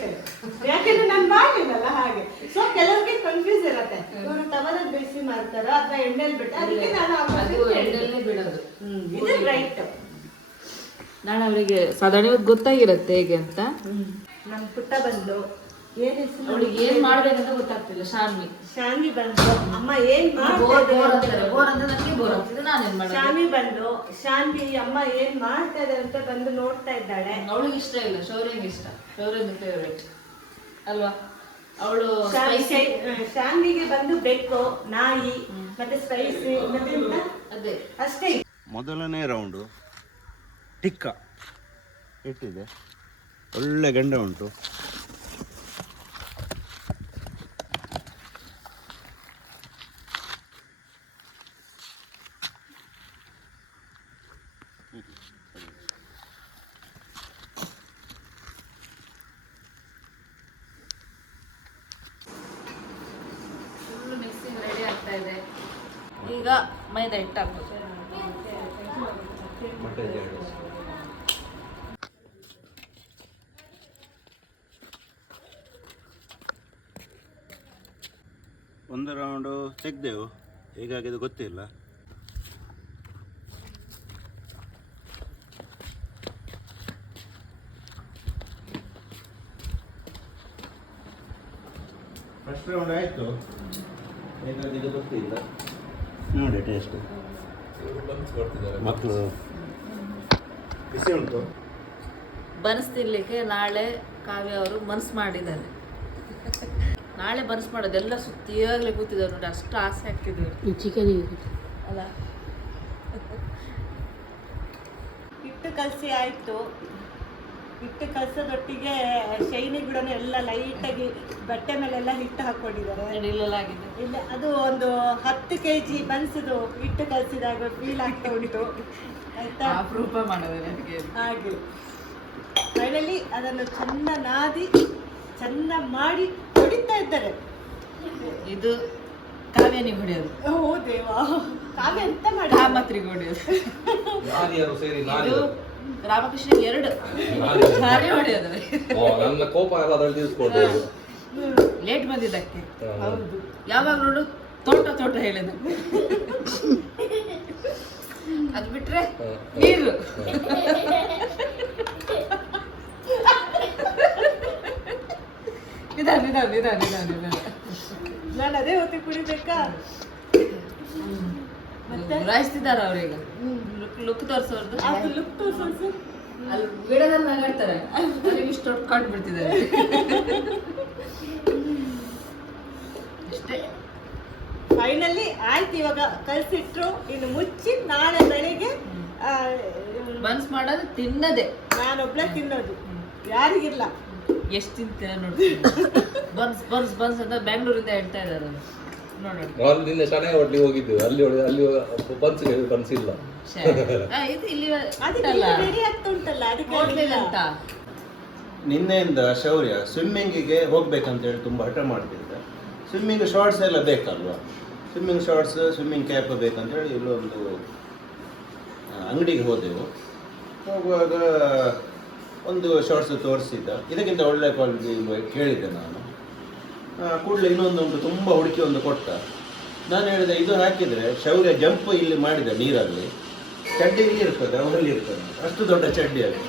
ಯಾಕೆಂದ್ರೆ ನಾನು ಮಾಡಲಿಲ್ಲಲ್ಲ ಹಾಗೆ. ಸೊ ಕೆಲವರಿಗೆ ಕನ್ಫ್ಯೂಸ್ ಇರುತ್ತೆ. ಇವರು ತವದಲ್ಲಿ ಬೇಯಿಸಿ ಮಾಡ್ತಾರ ಅಥವಾ ಎಣ್ಣೆಲಿ ಬಿಟ್ಟ ಅದಕ್ಕೆ ನಾನು. ಎಣ್ಣೆಲ್ಲೇ ಬಿಡೋದು. ಇದು ರೈಟ್ ನಾನು ಅವರಿಗೆ ಸಾಧಾರಣವಾಗಿ ಗೊತ್ತಾಗಿರುತ್ತೆ ಹೇಗೆ ಅಂತ. ನಮ್ ಪುಟ್ಟ ಹೆಸರು ಅವಳಿಗೆ ಏನ್ ಮಾಡ್ಬೇಕಂತ ಗೊತ್ತಾಗ್ತಿಲ್ಲ ಶಾನ್ವಿ. ಶಾನ್ವಿ ಬಂದು ಅಮ್ಮ ಏನ್ ಬೋರ್ ಅಂದ್ರೆ ನನಗೆ ಬೋರ್ ಆಗ್ತಿದೆ ನಾನೇನ್ ಮಾಡೋದು ಶಾನ್ವಿ ಬಂದ್ಲು ಶಾನ್ವಿ ಅಮ್ಮ ಏನ್ ಮಾಡ್ತಾ ಇದ್ದಾರೆ ಅಂತ ಬಂದು ನೋಡ್ತಾ ಇದ್ದಾಳೆ. ಅವಳಿಗೆ ಇಷ್ಟ ಇಲ್ಲ ಶೌರ್ಯಂಗೆ ಇಷ್ಟ ಶೌರ್ಯಂದು ಫೇವ್ರೇಟ್ ಅಲ್ವಾ? ಅವಳು ಶಾನ್ವಿಗೆ ಬಂದು ಬೆಕ್ಕು ನಾಯಿ ಮತ್ತೆ ಸ್ಪೈಸಿ ಮತ್ತೆ ಅದೇ. ಅಷ್ಟೇ. ಮೊದಲನೇ ರೌಂಡು ಟಿಕ್ಕ. ಇಟ್ಟಿದೆ. ಒಳ್ಳೆ ಗಂಡ ಉಂಟು ಫುಲ್ ಮಿಕ್ಸಿಂಗ್ ರೆಡಿ ಆಗ್ತಾ ಇದೆ ಈಗ ಮೈದಾ ಹಿಟ್ಟು ಹಾಕ್ಬೇಕು ಮೊಟ್ಟೆ ಎರಡು ಒಂದು ರೌಂಡು ತೆಗೆದೆವು. ಹೇಗಾಗಿದೆ ಗೊತ್ತಿಲ್ಲ. ಫಸ್ಟ್ ರೌಂಡ್ ಆಯಿತು. ಹೇಗಾಗಿದೆ ಗೊತ್ತಿಲ್ಲ. ನೋಡಿ ಟೇಸ್ಟ್ ಮಕ್ಕಳು ಬಿಸಿ ಉಂಟು. ಬನ್ಸ್ ತಿನ್ಲಿಕ್ಕೆ ನಾಳೆ ಕಾವ್ಯ ಅವರು ಮನಸ್ಸು ಮಾಡಿದ್ದಾರೆ. ನಾಳೆ ಬನ್ಸ್ ಮಾಡೋದು ಎಲ್ಲ ಸುತ್ತಿಯಾಗಲೇ ಕೂತಿದ್ದಾರೆ ನೋಡಿ ಅಷ್ಟು ಆಸೆ ಹಾಕಿದ್ರು ಚಿಕನ್ ಅಲ್ಲ. ಹಿಟ್ಟು ಕಲಸಿ ಆಯಿತು. ಹಿಟ್ಟು ಕಲಸೋದೊಟ್ಟಿಗೆ ಶೈನಿ ಗಿಡನ ಎಲ್ಲ ಲೈಟಾಗಿ ಬಟ್ಟೆ ಮೇಲೆಲ್ಲ ಹಿಟ್ಟು ಹಾಕ್ಕೊಂಡಿದ್ದಾರೆ. ಇಲ್ಲಲಾಗಿದೆ ಇಲ್ಲ ಅದು ಒಂದು ಹತ್ತು ಕೆ ಜಿ ಬನ್ಸದು ಹಿಟ್ಟು ಕಲಸಿದಾಗ ಫೀಲ್ ಆಗ್ತಾ ಉಂಟು. ಆಯ್ತಾ? ಅಪರೂಪ ಮಾಡೋದು ನನಗೆ. ಹಾಗೆ. ಫೈನಲಿ ಅದನ್ನು ಚೆನ್ನ ನಾದಿ ಚೆಂದ ಮಾಡಿ ಹೊಡಿತಾ ಇದ್ದಾರೆ. ಇದು ಕಾವ್ಯನಿ ಹೊಡೆಯೋದು ಓ ದೇವಾ. ಕಾವ್ಯ ಎಂತ ಮಾಡಿ ಕಾಮತ್ರಿ ಹೊಡೆಯೋದು ನಾರಿಯರು ಸೇರಿ ಇದು ನಾರಿಯರು. ರಾಮಕೃಷ್ಣ ಎರಡು. ಸಾರಿ ಹೊಡೆಯೋದು ಓ, ನನ್ನ ಕೋಪ ಎಲ್ಲ ಅದ್ರಲ್ಲಿ ತೀರಿಸ್ಕೊಳ್ಬೋದು ಲೇಟ್ ಬಂದಿದ್ದಕ್ಕೆ. ಹೌದು. ಯಾವಾಗ ನೋಡು ತೋಟ ತೋಟ ಹೇಳಿದ. ಅದು ಬಿಟ್ರೆ ನೀರು. ನಿಧಾನ ನಿಧಾನ ನಿಧಾನ ನಿಧಾನ ನಿಧಾನ. ನಾನು ಅದೇ ಹೊತ್ತಿ ಕುಡಿಬೇಕಾ? ಗುರಾಯಿಸ್ತಿದ್ದಾರೆ ಅವ್ರೀಗ. ಲುಕ್ ಲುಕ್ ತೋರಿಸೋರ್ದು. ಅದು ಲುಕ್ ತೋರ್ಸು ಅಲ್ಲಿ ಗಿಡದಲ್ಲಿ ನಗಾಡ್ತಾರೆ. ಅಲ್ಲಿ ಇಷ್ಟು ದೊಡ್ಡ ಕಾಟ್ ಬಿಡ್ತಿದ್ದಾರೆ ಅಷ್ಟೇ. ಫೈನಲಿ ಆಯ್ತು ಇವಾಗ. ಕಲ್ಸಿಟ್ರು. ಇನ್ನು ಮುಚ್ಚಿ ನಾಳೆ ಬೆಳಿಗ್ಗೆ ಬನ್ಸ್ ಮಾಡೋದು ತಿನ್ನದೆ. ನಾನೊಬ್ಳೆ ತಿನ್ನೋದು. ಯಾರಿಗಿಲ್ಲ. ಎಷ್ಟು ತಿಂತೀರ ನೋಡಿ ಬನ್ಸ್ ಬನ್ಸ್ ಬನ್ಸ್ ಅಂತ ಬ್ಯಾಂಗ್ಳೂರಿಂದ ಹೇಳ್ತಾ ಇದ್ದಾರೆ. ನೋಡೋಣ. ಅಲ್ಲಿ ನಿನ್ನೆ ಹೋಟ್ಲಿಗೆ ಹೋಗಿದ್ದು ಅಲ್ಲಿ ಹೊಡೆ- ಅಲ್ಲಿ ಬನ್ಸ್ ಕನ್ಸಿಲ್ಲ ಇಲ್ಲ. ಆ, ಇದು ಇಲ್ಲಿ ಅದಕ್ಕೆ ಉಂಟಲ್ಲ. ರೆಡಿ ಆಗ್ತಾ ಉಂಟಲ್ಲ ಅದಕ್ಕೆ ಹೋಟ್ಲಿಲ್ಲ ಅಂತ ನಿನ್ನೆಯಿಂದ ಶೌರ್ಯ ಸ್ವಿಮ್ಮಿಂಗಿಗೆ ಹೋಗ್ಬೇಕಂತ ಹೇಳಿ ತುಂಬ ಹಠ ಮಾಡ್ತಿದ್ದ. ಸ್ವಿಮ್ಮಿಂಗ್ ಶಾರ್ಟ್ಸ್ ಎಲ್ಲ ಬೇಕಲ್ವಾ? ಸ್ವಿಮ್ಮಿಂಗ್ ಶಾರ್ಟ್ಸ್ ಸ್ವಿಮ್ಮಿಂಗ್ ಕ್ಯಾಪ್ ಬೇಕಂತ ಹೇಳಿ ಇಲ್ಲೊಂದು ಅಂಗಡಿಗೆ ಹೋದೆವು. ಹೋಗುವಾಗ ಒಂದು ಶಾರ್ಟ್ಸ್ ತೋರಿಸಿದ್ದ. ಇದಕ್ಕಿಂತ ಒಳ್ಳೆ ಕ್ವಾಲಿಟಿ ಕೇಳಿದ್ದೆ ನಾನು. ಕೂಡಲೇ ಇನ್ನೊಂದು ಉಂಟು ತುಂಬ ಹುಡುಕಿ ಒಂದು ಕೊಟ್ಟ. ನಾನು ಹೇಳಿದೆ ಇದು ಹಾಕಿದರೆ ಶೌರ್ಯ ಜಂಪ್ ಇಲ್ಲಿ ಮಾಡಿದ ನೀರಲ್ಲಿ. ಚಡ್ಡಿ ಇಲ್ಲಿ ಇರ್ತದೆ ಅವರಲ್ಲಿ ಇರ್ತದೆ. ಅಷ್ಟು ದೊಡ್ಡ ಚಡ್ಡಿ ಅದು.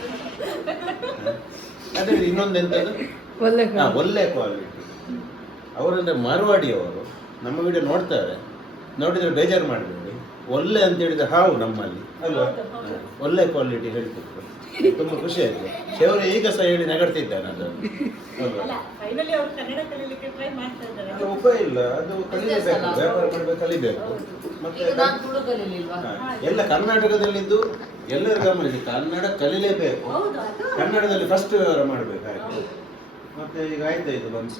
ಅದೇ ಇನ್ನೊಂದು ಎಂತದು? ಒಳ್ಳೆ ಕ್ವಾಲಿಟಿ ಅವರಂದ್ರೆ ಮಾರ್ವಾಡಿ ಅವರು. ನಮ್ಮ ವಿಡಿಯೋ ನೋಡ್ತಾರೆ. ನೋಡಿದ್ರೆ ಬೇಜಾರು ಮಾಡಬೇಡಿ. ಒಳ್ಳೆ ಅಂತ ಹೇಳಿದ್ರೆ ಹಾವು ನಮ್ಮಲ್ಲಿ. ಅಲ್ವಾ? ಒಳ್ಳೆ ಕ್ವಾಲಿಟಿ ಹೇಳ್ತಿದ್ರು. ತುಂಬಾ ಖುಷಿ ಆಯ್ತು. ಶೇವರು ಈಗ ಸಹ ಹೇಳಿ ನಗಡ್ತಿದ್ದಾನೆ ಅದು. ಅಲ್ವಾ ಫೈನಲಿ ಅವ್ರು ಕನ್ನಡ ಕಲೀಲಿಕ್ಕೆ ಟ್ರೈ ಮಾಡ್ತಾ ಇದ್ದಾರೆ. ಅದು ಉಪಾಯ ಇಲ್ಲ ಅದು ಕಲಿಯಬೇಕು ವ್ಯಾಪಾರ ಮಾಡಬೇಕು ಕಲಿಬೇಕು. ಮತ್ತೆ ಎಲ್ಲ ಕರ್ನಾಟಕದಲ್ಲಿದ್ದು ಎಲ್ಲರ ಗಮನಿಸಿ ಕನ್ನಡ ಕಲಿಲೇಬೇಕು. ಹೌದು ಅದು. ಕನ್ನಡದಲ್ಲಿ ಫಸ್ಟ್ ಮಾಡಬೇಕು ಹಾಗೆ ಮತ್ತೆ ಈಗ ಆಯ್ತಾ ಇದು ಬನ್ಸ್?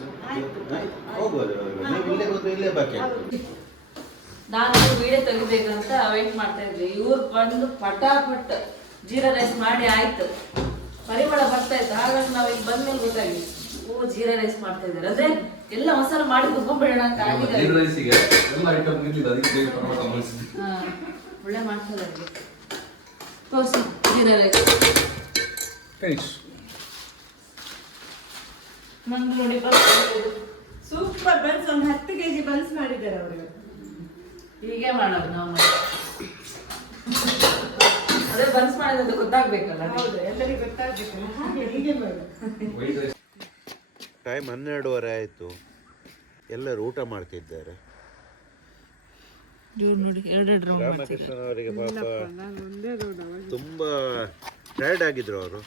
ಹೋಗ್ಬೋದು ನೀವು ಇಲ್ಲೇ ಹೋದ್ರೆ ಇಲ್ಲೇ ಬಾಕಿ ಆಗ್ತದೆ. ನಾನು ವೀಡಿಯೋ ತೆಗಿಬೇಕಂತ ವೇಟ್ ಮಾಡ್ತಾ ಇದ್ದೆ. ಇವ್ರು ಬಂದು ಪಟಾಪಟ್ ಜೀರಾ ರೈಸ್ ಮಾಡಿ ಆಯ್ತು. ಪರಿಮಳ ಬರ್ತಾ ಇತ್ತು. ಹಾಗಾಗಿ ನಾವು ಇಲ್ಲಿ ಬಂದ್ಮೇಲೆ ಗೊತ್ತಾಗಿ ಓ ಜೀರಾ ರೈಸ್ ಮಾಡ್ತಾ ಇದ್ದಾರೆ. ಅದೇ ಎಲ್ಲ ಮಸಾಲ ಮಾಡಿ ಕುತ್ಕೊಂಡ್ಬಿಡೋಣ ಅಂತ ಆಗಿದೆ. ಒಳ್ಳೆ ಮಾಡ್ತಾ ಇದ್ದಾರೆ ತೋರಿಸಿ ಜೀರಾ ರೈಸ್ ನಂದು ನೋಡಿ ಸೂಪರ್ ಬನ್ಸ್. ಒಂದು ಹತ್ತು ಕೆಜಿ ಬನ್ಸ್ ಮಾಡಿದ್ದಾರೆ ಅವರು. ಹೀಗೆ ಮಾಡೋದು ನಾವು. ಅದೇ ಬನ್ಸ್ ಮಾಡಿದ್ರೆ ಗೊತ್ತಾಗ್ಬೇಕಲ್ಲ ಹೌದು ಎಲ್ಲರಿಗೂ ಗೊತ್ತಾಗ್ಬೇಕಲ್ಲ ಹಾಗೆ ಹೀಗೆ ಟೈಮ್ ಹನ್ನೆರಡುವರೆ ಆಯಿತು. ಎಲ್ಲರೂ ಊಟ ಮಾಡ್ತಿದ್ದಾರೆ. ನೋಡಿ ಎರಡೆರಡು ರೌಂಡ್ ರಾಮಕೃಷ್ಣನ್ ಅವರಿಗೆ ಪಾಪ ತುಂಬಾ ಟೈರ್ಡ್ ಆಗಿದ್ರು ಅವರು.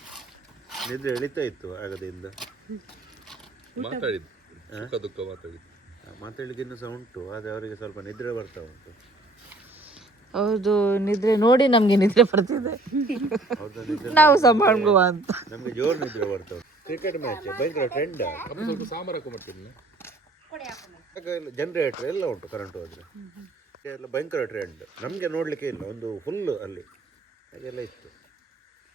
ನಿದ್ರೆ ಎಳಿತಾ ಇತ್ತು ಆಗದಿಂದ. ಮಾತಾಡಿದ್ದು. ಸುಖ ದುಃಖ ಮಾತಾಡಿದ್ದು. ಮಾತಾಡ್ಲಿಕ್ಕೆ ಇನ್ನೂ ಸಹ ಉಂಟು ಆದರೆ ಅವರಿಗೆ ಸ್ವಲ್ಪ ನಿದ್ರೆ ಬರ್ತಾ ಉಂಟು. ಹೌದು ನಿದ್ರೆ ನೋಡಿ ನಮ್ಗೆ ನಿದ್ರೆ ಬರ್ತಿದೆ. ನಾವು ಸಂಭಾಳ್ಗುವ ಅಂತ. ನಮಗೆ ಜೋರು ನಿದ್ರೆ ಬರ್ತವೆ. ಕ್ರಿಕೆಟ್ ಮ್ಯಾಚ್ ಭಯಂಕರ ಟ್ರೆಂಡ್ ಸ್ವಲ್ಪ ಸಾಂಬಾರ್ ಹಾಕೊಂಡ್ಬಿಡ್ತೀನಿ ಜನರೇಟರ್ ಎಲ್ಲ ಉಂಟು ಕರೆಂಟ್ ಹೋದ್ರೆ. ಎಲ್ಲ ಭಯಂಕರ ಟ್ರೆಂಡ್ ನಮಗೆ ನೋಡಲಿಕ್ಕೆ ಇಲ್ಲ ಒಂದು ಫುಲ್ ಅಲ್ಲಿ. ಹಾಗೆಲ್ಲ ಇತ್ತು.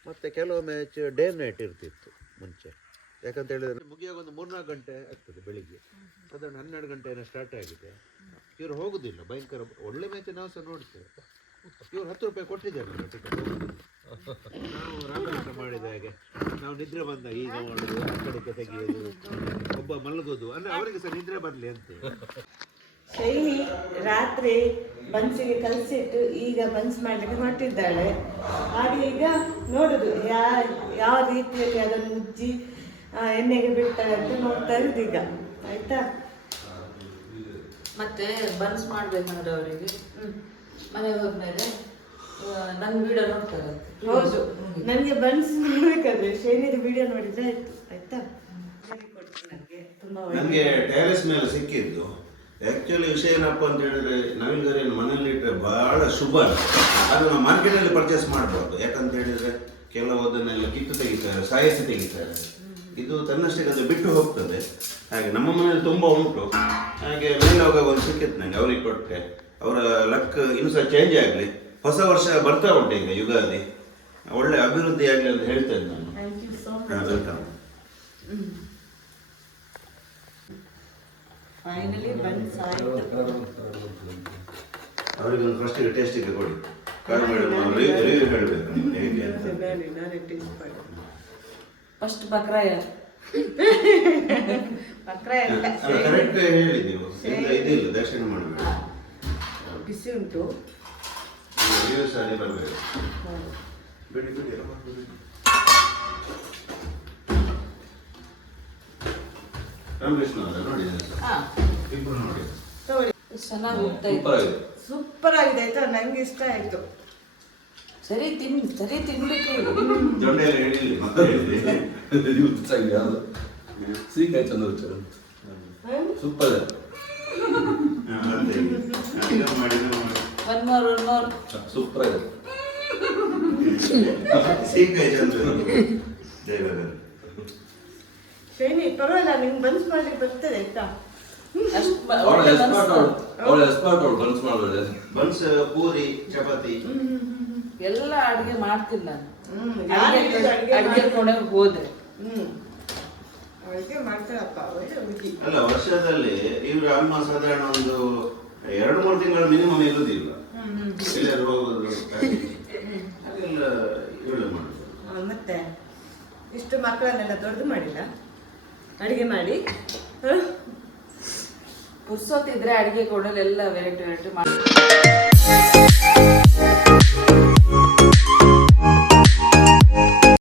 ಮತ್ತೆ ಕೆಲವು ಮ್ಯಾಚ್ ಡೇ ನೈಟ್ ಇರ್ತಿತ್ತು ಮುಂಚೆ. ಯಾಕಂತ ಹೇಳಿದ್ರೆ ಮುಗಿಯಾಗ ಒಂದು ಮೂರ್ನಾಲ್ಕು ಗಂಟೆ ಆಗ್ತದೆ ಬೆಳಿಗ್ಗೆ. ಅದನ್ನು ಹನ್ನೆರಡು ಗಂಟೆನ ಸ್ಟಾರ್ಟ್ ಆಗಿದೆ. ಇವರು ಹೋಗುದಿಲ್ಲ ಭಯಂಕರ ಒಳ್ಳೆ ಮ್ಯಾಚ್ ನಾವು ಸಹ ನೋಡ್ತೇವೆ. ಇವ್ರು ಹತ್ತು ರೂಪಾಯಿ ಕೊಟ್ಟಿದ್ದಾರೆ ನಾವು ರಾಮಕೃಷ್ಣ ಮಾಡಿದ ಹಾಗೆ ನಾವು ನಿದ್ರೆ ಬಂದ ಈಗ ಮಾಡೋದು ಆ ಕಡೆಗೆ ತೆಗೆಯೋದು ಒಬ್ಬ ಮಲಗೋದು ಅಂದ್ರೆ ಅವರಿಗೆ ಸಹ ನಿದ್ರೆ ಬರಲಿ ಅಂತ. ಶೈಲಿ ರಾತ್ರಿ ಬನ್ಸಿಗೆ ಕಲಸಿಟ್ಟು ಈಗ ಬನ್ಸ್ ಮಾಡಲಿಕ್ಕೆ ಹೊರಟಿದ್ದಾಳೆ. ಹಾಗೆ ಈಗ ನೋಡುದು ಯಾ ಯಾವ ರೀತಿಯಲ್ಲಿ ಅದನ್ನು ಉಜ್ಜಿ ಆ, ಎಣ್ಣೆಗೆ ಬಿಡ್ತಾಳೆ ಅಂತ ನೋಡ್ತಾ ಇರೋದು ಈಗ ಆಯ್ತಾ? ಮತ್ತೆ ಬನ್ಸ್ ಮಾಡ್ಬೇಕಂದ್ರೆ ಅವರಿಗೆ. ಮನೆಗೆ ಹೋದ್ಮೇಲೆ ನನ್ನ ವಿಡಿಯೋ ನೋಡ್ತಾರೆ ಹೌದು. ನನಗೆ ಬನ್ಸ್ ನೋಡ್ಬೇಕಾದ್ರೆ ಶೈಲಿದ ವಿಡಿಯೋ ನೋಡಿದ್ರೆ ಆಯ್ತು. ಆಯ್ತಾ? ನನಗೆ ತುಂಬಾ ಒಳ್ಳೆ ನನಗೆ ಟೆರೆಸ್ ಮೇಲೆ ಸಿಕ್ಕಿದ್ದು. ಆ್ಯಕ್ಚುಲಿ ವಿಷಯ ಏನಪ್ಪ ಅಂತ ಹೇಳಿದ್ರೆ ನವೀನ್ ಗರಿಯನ್ನು ಮನೆಯಲ್ಲಿ ಇಟ್ಟರೆ ಭಾಳ ಶುಭ ಅದನ್ನು ಮಾರ್ಕೆಟಲ್ಲಿ ಪರ್ಚೇಸ್ ಮಾಡ್ಬೋದು. ಯಾಕಂತ ಕೆಲವು ಅದನ್ನೆಲ್ಲ ಕಿತ್ತು ತೆಗಿತಾರೆ ಸಾಯಿಸಿ ತೆಗಿತಾರೆ. ಇದು ತನ್ನಷ್ಟೇ ಅದು ಬಿಟ್ಟು ಹೋಗ್ತದೆ. ಹಾಗೆ ನಮ್ಮ ಮನೆಯಲ್ಲಿ ತುಂಬ ಉಂಟು. ಹಾಗೆ ಮೇಲೆ ಹೋಗುವಾಗ ಒಂದು ಸಿಕ್ಕಿತ್ತು ನನಗೆ ಅವ್ರಿಗೆ ಕೊಟ್ಟೆ ಅವರ ಲಕ್ ಇನ್ನೂ ಸಹ ಚೇಂಜ್ ಆಗಲಿ. ಹೊಸ ವರ್ಷ ಬರ್ತಾ ಉಂಟು ಈಗ ಯುಗಾದಿ. ಒಳ್ಳೆ ಅಭಿವೃದ್ಧಿ ಆಗಲಿ ಅಂತ ಹೇಳ್ತೇನೆ ನಾನು. ವೆಲ್ಕಮ್ ಫೈನಲಿ ಬನ್ಸ್ ಆಯ್ತು ಅವರಿಗೆ ಒಂದು ಫಸ್ಟಿಗೆ ಟೇಸ್ಟಿಗೆ ಕೊಡಿ. ಕಾರ್ಡ್ ಮಾಡಿ ರಿವ್ಯೂ ಹೇಳಬೇಕು ಹೇಗೆ ಅಂತ ನಾನು ನಾನೇ ಟೇಸ್ಟ್ ಮಾಡಿ ಫಸ್ಟ್ ಬಕ್ರಾಯ. ಬಕ್ರ ಎಲ್ಲ ಕರೆಕ್ಟ್ ಹೇಳಿ ನೀವು. ಇಲ್ಲ ಇದಿಲ್ಲ ದರ್ಶನ ಮಾಡಬೇಡಿ ಬಿಸಿ ಉಂಟು. ಬಿಡಿ ಬಿಡಿ ಎಲ್ಲ. ರಾಮಕೃಷ್ಣ ಅವರ ನೋಡಿ ಇಬ್ಬರು ನೋಡಿ. ಸೂಪರ್ ಆಗಿದೆ ಸೂಪರ್ ಆಗಿದೆ ಆಯ್ತಾ? ನಂಗೆ ಇಷ್ಟ ಆಯ್ತು. ಸರಿ ತಿನ್ ಸರಿ ತಿನ್ಬೇಕು. ಜೊಂಡೆ ಹೇಳಿಲ್ಲ ಮತ್ತೆ ಹೇಳಿ ಇದು ಚೆನ್ನಾಗಿದೆ ಅದು ಸೀಕಾಯಿ ಚಂದ ರುಚಿ super. One more one more super ಆಗಿದೆ. ಸೀಕಾಯಿ ಚಂದ್ರ ದೇವರ ಶೈನಿ ಪರವಾಗಿಲ್ಲ ನಿಂಗೆ ಬನ್ಸ್ ಮಾಡ್ಲಿಕ್ಕೆ ಬರ್ತದೆ ಆಯ್ತಾ? ಅವಳ ಎಸ್ಪಾಟ್ ಅವಳು ಅವಳ ಎಸ್ಪಾಟ್ ಅವಳು ಬನ್ಸ್ ಬನ್ಸ್ ಪೂರಿ ಚಪಾತಿ. ಎಲ್ಲ ಅಡುಗೆ ಮಾಡ್ತೀನಿ ನಾನು. ಅಡುಗೆ ಕೊಡೋ ಹೋದೆ. ಒಳ್ಳೆ ಹುಡುಗಿ ಅಲ್ಲ ವರ್ಷದಲ್ಲಿ ಇವ್ರು ಅಮ್ಮ ಸಾಧಾರಣ ಒಂದು ಎರಡು ಮೂರು ತಿಂಗಳು ಮಿನಿಮಮ್ ಇರುವುದಿಲ್ಲ ಎಲ್ಲರೂ ಹೋಗೋದು ಹಾಗೆ. ಹಾಗೆಲ್ಲ ಇವಳು ಮಾಡುದು. ಆ, ಮತ್ತೆ ಇಷ್ಟು ಮಕ್ಕಳನ್ನೆಲ್ಲ ದೊಡ್ಡದು ಮಾಡಿಲ್ಲ? ಅಡಿಗೆ ಮಾಡಿ? ಪುರ್ಸೋತಿದ್ರೆ ಅಡಿಗೆ ಎಲ್ಲ ವೆರೈಟಿ ವೆರೈಟಿ ಮಾಡಿ.